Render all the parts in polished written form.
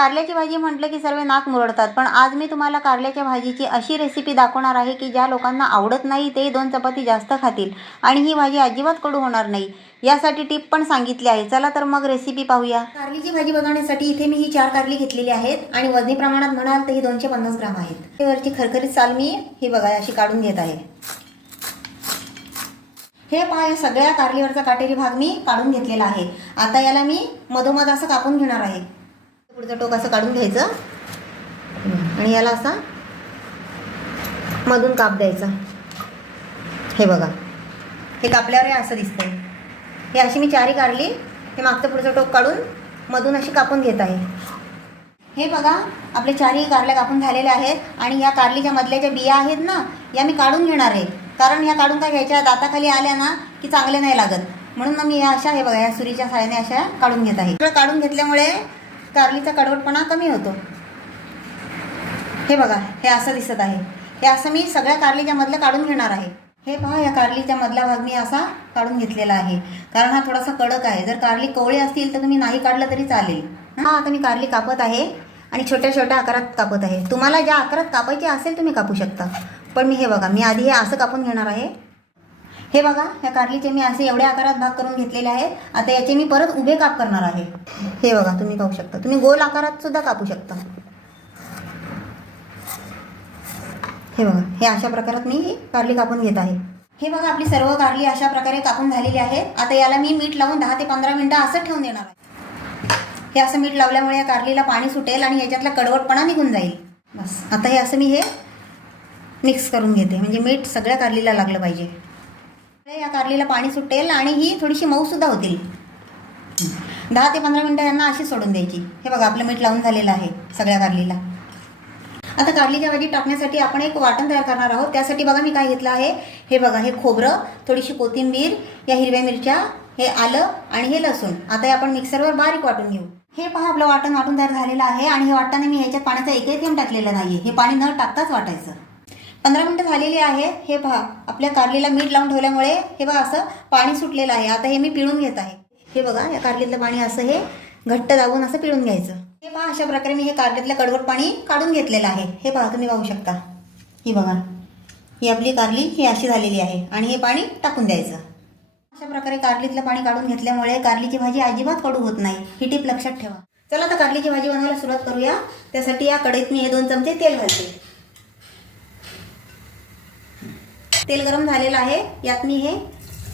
कारल्याची भाजी म्हटलं की सर्व नाक मुरडतात, पण आज मी तुम्हाला कारल्याच्या भाजीची अशी रेसिपी दाखवणार आहे की ज्या लोकांना आवडत नाही ते 2 चपाती जास्त खातील आणि ही भाजी अजिबात कडू होणार नाही. यासाठी टिप पण सांगितली आहे. चला तर मग रेसिपी पाहूया. कारलीची भाजी बनवण्यासाठी इथे मी ही 4 कारली घेतलेली आहेत आणि वजनी प्रमाणात म्हणाल तर ही 250 ग्राम आहेत. वरची खरखरीत साल मी ही बघा अशी काढून घेत आहे. हे पहा, या सगळ्या कारलीवरचा काटेरी भाग मी काढून घेतलेला आहे. आता याला मी मधोमध असं कापून घेणार आहे. पुढचं टोक असं काढून घ्यायचं आणि याला असा मधून काप द्यायचा. हे बघा, हे कापल्यावर हे असं दिसतंय. हे अशी मी 4 कारली हे मागचं पुढचं टोक काढून मधून अशी कापून घेत आहे. हे बघा, आपले 4ही कारल्या कापून झालेल्या आहेत आणि या कारलीच्या मधल्या ज्या बिया आहेत ना, या मी काढून घेणार आहे. कारण ह्या काढून काय घ्यायच्या, दाताखाली आल्या ना की चांगले नाही लागत, म्हणून मग मी या अशा हे बघा या सुरीच्या साहाय्याने अशा काढून घेत आहे. सगळं काढून घेतल्यामुळे कारलीचा कडवटपणा कमी होतो. हे बघा, हे असं दिसत आहे. हे असं मी सगळ्या कारलीच्या मधलं काढून घेणार आहे. हे पहा, या कारलीच्या मधला भाग मी असा काढून घेतलेला आहे कारण हा थोडासा कडक आहे. जर कारली कवळी असतील तर तुम्ही नाही काढलं तरी चालेल. हा, आता मी कारली कापत आहे आणि छोट्या छोट्या आकारात कापत आहे. तुम्हाला ज्या आकारात कापायची असेल तुम्ही कापू शकता, पण मी हे बघा मी आधी हे असं कापून घेणार आहे. हे बघा, या कारलीचे मी असे एवढ्या आकारात भाग करून घेतलेले आहेत. आता याचे मी परत उभे काप करणार आहे. हे बघा, तुम्ही पाहू शकता. तुम्ही गोल आकारात सुद्धा कापू शकता. हे बघा, हे अशा प्रकारात मी ही कारली कापून घेत आहे. हे बघा, आपली सर्व कारली अशा प्रकारे कापून झालेली आहे. आता याला मी मीठ लावून 10 ते 15 मिनिटं असं ठेवून देणार आहे. हे असं मीठ लावल्यामुळे या कारलीला पाणी सुटेल आणि याच्यातला कडवटपणा निघून जाईल. बस, आता हे असं मी हे मिक्स करून घेते, म्हणजे मीठ सगळ्या कारलीला लागलं पाहिजे. या कारलीला पाणी सुटेल आणि ही थोडीशी मऊसुद्धा होतील. 10 ते 15 मिनिटं यांना अशी सोडून द्यायची. हे बघा, आपलं मीठ लावून झालेलं आहे सगळ्या कारलीला. आता कारलीच्या भाजी टाकण्यासाठी आपण एक वाटण तयार करणार आहोत. त्यासाठी बघा मी काय घेतलं आहे. हे बघा, हे खोबरं, थोडीशी कोथिंबीर, या हिरव्या मिरच्या, हे आलं आणि हे लसूण. आता हे आपण मिक्सरवर बारीक वाटून घेऊ. हे पहा, आपलं वाटण वाटून तयार झालेलं आहे आणि हे वाटताना मी ह्याच्यात पाण्याचा एकही थेंब टाकलेला नाही. हे पाणी न टाकताच वाटायचं. 15 मिनिटं झालेली आहेत. हे पहा, आपल्या कारलीला मीठ लावून ठेवल्यामुळे हे बघा असं पाणी सुटलेलं आहे. आता हे मी पिळून घेत आहे. हे बघा, या कारलीतलं पाणी असं हे घट्ट दाबून असं पिळून घ्यायचं. हे पहा, अशा प्रकारे मी हे कारलीतलं कडवट पाणी काढून घेतलेलं आहे. हे पहा, तुम्ही पाहू शकता. ही बघा, ही आपली कारली ही अशी झालेली आहे आणि हे पाणी टाकून द्यायचं. अशा प्रकारे कारलीतलं पाणी काढून घेतल्यामुळे कारलीची भाजी अजिबात कडू होत नाही. ही टिप लक्षात ठेवा. चला आता कारलीची भाजी बनवायला सुरुवात करूया. त्यासाठी या कढईत मी हे 2 चमचे तेल घालते. तेल गरम झालेलं आहे. यात मी हे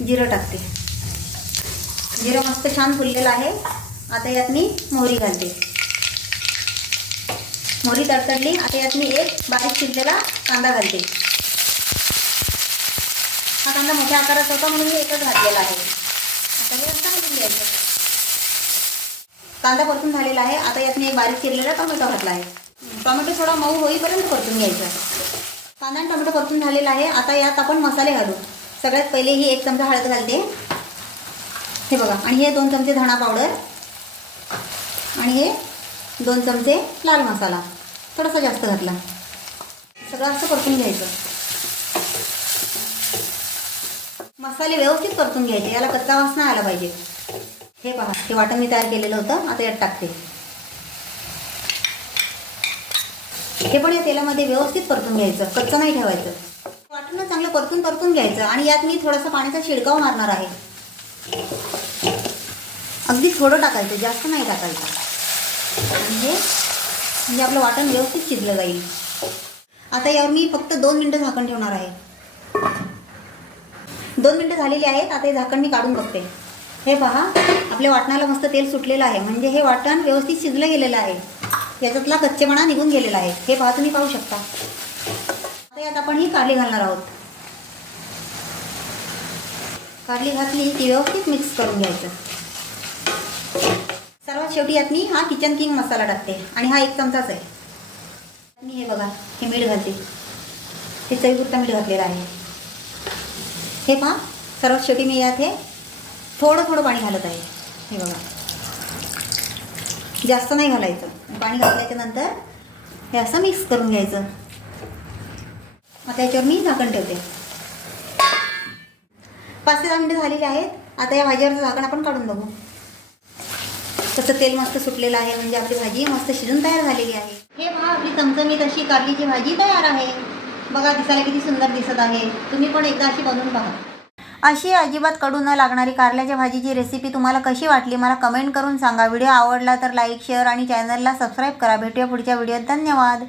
जिरं टाकते. जिरं मस्त छान फुललेलं आहे. आता यात मी मोहरी घालते. मोहरी तडतडली. आता यात मी एक बारीक चिरलेला कांदा घालते. हा कांदा मोठ्या आकाराचा होता म्हणून मी एकच घातलेला आहे. आता हे असं घालून द्यायचं. कांदा परतून झालेला आहे. आता यात मी एक बारीक चिरलेला टोमॅटो घातला आहे. टोमॅटो थोडा मऊ होईपर्यंत परतून घ्यायचा. कांदा आणि टोमॅटो परतून झालेला आहे. आता यात आपण मसाले घालू. सगळ्यात पहिले ही 1 चमचा हळद घालते. हे बघा, आणि हे 2 चमचे धणा पावडर आणि हे 2 चमचे लाल मसाला, थोडासा जास्त घातला. सगळं असं परतून घ्यायचं. मसाले व्यवस्थित परतून घ्यायचे, याला कच्चा वास नाही आला पाहिजे. हे पहा, हे वाटण मी तयार केलेलं होतं. आता यात टाकते. हे पण या तेलामध्ये व्यवस्थित परतून घ्यायचं, कच्चं नाही ठेवायचं. वाटण चांगलं परतून घ्यायचं आणि यात मी थोडासा पाण्याचा शिडकाव मारणार आहे. अगदी थोडं टाकायचं, जास्त नाही टाकायचं. आणि हे म्हणजे आपलं वाटण व्यवस्थित शिजलं जाईल. आता यावर मी फक्त 2 मिनिटं झाकण ठेवणार आहे. 2 मिनिटं झालेली आहेत. आता हे झाकण मी काढून बघते. हे पहा, आपल्या वाटणाला मस्त तेल सुटलेलं आहे, म्हणजे हे वाटण व्यवस्थित शिजलं गेलेलं आहे. याच्यातला कच्चेपणा निघून गेलेला आहे. हे पहा, तुम्ही पाहू शकता. आता यात आपण ही कारली घालणार आहोत. कारली घातली की व्यवस्थित मिक्स करून घ्यायचं. सर्वात शेवटी यात मी हा किचन किंग मसाला टाकते आणि हा 1 चमचाच आहे. मी हे बघा, हे मीठ घालते. हे चवीपुरतं मीठ घातलेलं आहे. हे पहा, सर्वात शेवटी मी यात हे थोडं पाणी घालत आहे. हे बघा, जास्त नाही घालायचं. पाणी घातल्याच्या नंतर हे असं मिक्स करून घ्यायचं. आता याच्यावर मी झाकण ठेवते. 5 ते 10 मिनिटं झालेली आहेत. आता या भाजीवरचं झाकण आपण काढून बघू. तसं तेल मस्त सुटलेलं आहे, म्हणजे आपली भाजी मस्त शिजून तयार झालेली आहे. हे पहा, आपली चमचमीत अशी कारलीची भाजी तयार आहे. बघा, दिसायला किती सुंदर दिसत आहे. तुम्ही पण एकदा अशी बनवून पहा. अशी अजिबात कडू न लागणारी कारल्याच्या भाजीची रेसिपी तुम्हाला कशी वाटली मला कमेंट करून सांगा. व्हिडिओ आवडला तर लाईक, शेअर आणि चॅनलला सबस्क्राईब करा. भेटूया पुढच्या व्हिडिओत. धन्यवाद.